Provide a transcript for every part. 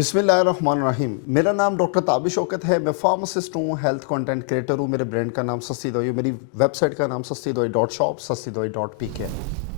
बिस्मिल्लाहिर्रहमानिर्रहीम। मेरा नाम डॉक्टर ताबिश शौकत है। मैं फार्मासिस्ट हूँ, हेल्थ कंटेंट क्रिएटर हूँ। मेरे ब्रांड का नाम सस्ती दवाई, मेरी वेबसाइट का नाम सस्ती दवाई डॉट शॉप, सस्ती दवाई डॉट पी के है।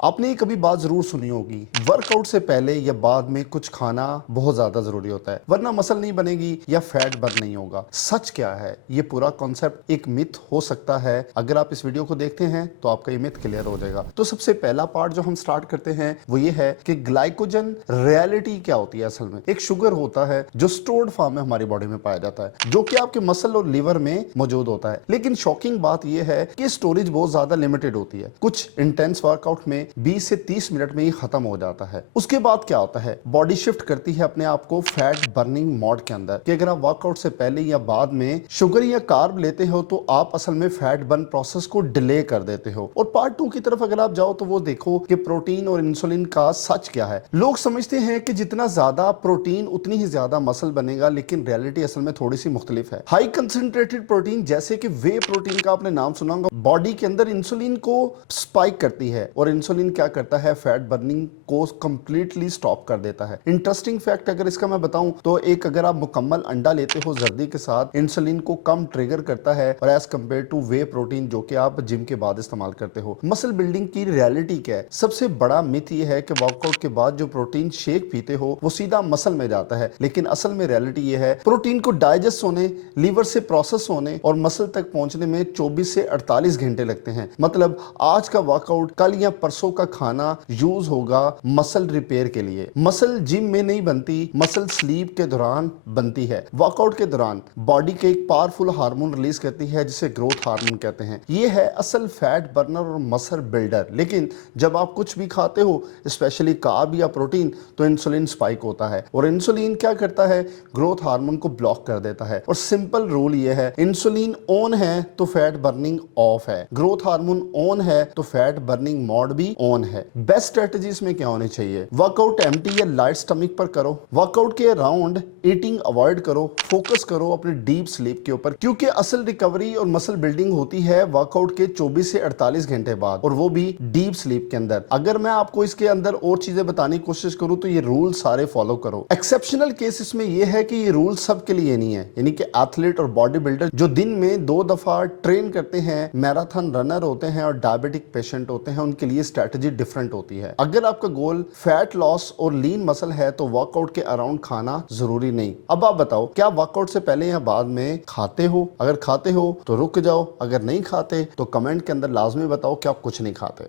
आपने ये कभी बात जरूर सुनी होगी, वर्कआउट से पहले या बाद में कुछ खाना बहुत ज्यादा जरूरी होता है, वरना मसल नहीं बनेगी या फैट बर्न नहीं होगा। सच क्या है? ये पूरा कॉन्सेप्ट एक मिथ हो सकता है। अगर आप इस वीडियो को देखते हैं तो आपका ये मिथ क्लियर हो जाएगा। तो सबसे पहला पार्ट जो हम स्टार्ट करते हैं वो ये है कि ग्लाइकोजन रियलिटी क्या होती है। असल में एक शुगर होता है जो स्टोर्ड फॉर्म में हमारी बॉडी में पाया जाता है, जो कि आपके मसल और लीवर में मौजूद होता है। लेकिन शॉकिंग बात यह है कि स्टोरेज बहुत ज्यादा लिमिटेड होती है। कुछ इंटेंस वर्कआउट में 20 से 30 मिनट में ही खत्म हो जाता है। उसके बाद क्या होता है, बॉडी शिफ्ट करती है अपने आप को फैट बर्निंग मोड के अंदर कि अगर आप वर्कआउट से पहले या बाद में शुगर या कार्ब लेते हो तो आप असल में फैट बर्न प्रोसेस को डिले कर देते हो। और पार्ट 2 की तरफ अगर आप जाओ तो वो देखो कि प्रोटीन और इंसुलिन का सच क्या है। लोग समझते हैं कि जितना ज्यादा प्रोटीन उतनी ही ज्यादा मसल बनेगा, लेकिन रियलिटी असल में थोड़ी सी मुख्तलिफ है। हाई कंसंट्रेटेड प्रोटीन जैसे कि वे प्रोटीन का आपने नाम सुना होगा, बॉडी के अंदर इंसुलिन को स्पाइक करती है और इंसुलिन क्या करता है, फैट बर्निंग को कंप्लीटली स्टॉप कर देता है। इंटरेस्टिंग फैक्ट अगर इसका मैं बताऊं तो एक अगर आप मुकम्मल अंडा लेते हो जर्दी के साथ, इंसुलिन को कम ट्रिगर करता है और as compare to whey protein जो कि आप जिम के बाद इस्तेमाल करते हो। मसल बिल्डिंग की रियलिटी क्या है? सबसे बड़ा मिथ ये है कि वर्कआउट के बाद जो प्रोटीन शेक पीते हो वो सीधा मसल में जाता है, लेकिन असल में रियलिटी ये है प्रोटीन को डाइजेस्ट होने, लीवर से प्रोसेस होने और मसल तक पहुंचने में 24 से 48 घंटे लगते हैं। मतलब आज का वर्कआउट कल या परसों का खाना यूज होगा मसल रिपेयर के लिए। मसल जिम में नहीं बनती, मसल स्लीप के दौरान बनती है। वर्कआउट के दौरान बॉडी के एक पावरफुल हार्मोन रिलीज करती है जिसे ग्रोथ हार्मोन कहते हैं। ये है असल फैट बर्नर और मसल बिल्डर। लेकिन जब आप कुछ भी खाते हो, स्पेशली कार्ब या प्रोटीन, तो इंसुलिन स्पाइक होता है और इंसुलिन क्या करता है, ग्रोथ हार्मोन को ब्लॉक कर देता है। और सिंपल रूल ये है, इंसुलिन ऑन है तो फैट बर्निंग ऑफ है, ग्रोथ हार्मोन ऑन है तो फैट बर्निंग मोड भी ऑन है। बेस्ट स्ट्रेटजीज में क्या होनी चाहिए? वर्कआउट एम्प्टी या लाइट स्टमक पर करो। वर्कआउट के अराउंड ईटिंग अवॉइड करो। फोकस करो अपने डीप स्लीप के ऊपर, क्योंकि असल रिकवरी और मसल बिल्डिंग होती है वर्कआउट के 24 से 48 घंटे बाद, और वो भी डीप स्लीप के अंदर। अगर मैं आपको इसके अंदर और चीजें बताने की कोशिश करूं तो ये रूल सारे फॉलो करो। एक्सेप्शनल केसेस में ये है कि ये रूल सबके लिए नहीं है, यानी कि एथलीट और बॉडी बिल्डर जो दिन में 2 दफा ट्रेन करते हैं, मैराथन रनर होते हैं और डायबिटिक पेशेंट होते हैं, उनके लिए स्ट्रेटजी डिफरेंट होती है। अगर आपका गोल फैट लॉस और लीन मसल है तो वर्कआउट के अराउंड खाना जरूरी नहीं। अब आप बताओ, क्या वर्कआउट से पहले या बाद में खाते हो? अगर खाते हो तो रुक जाओ, अगर नहीं खाते तो कमेंट के अंदर लाजमी बताओ कि आप कुछ नहीं खाते।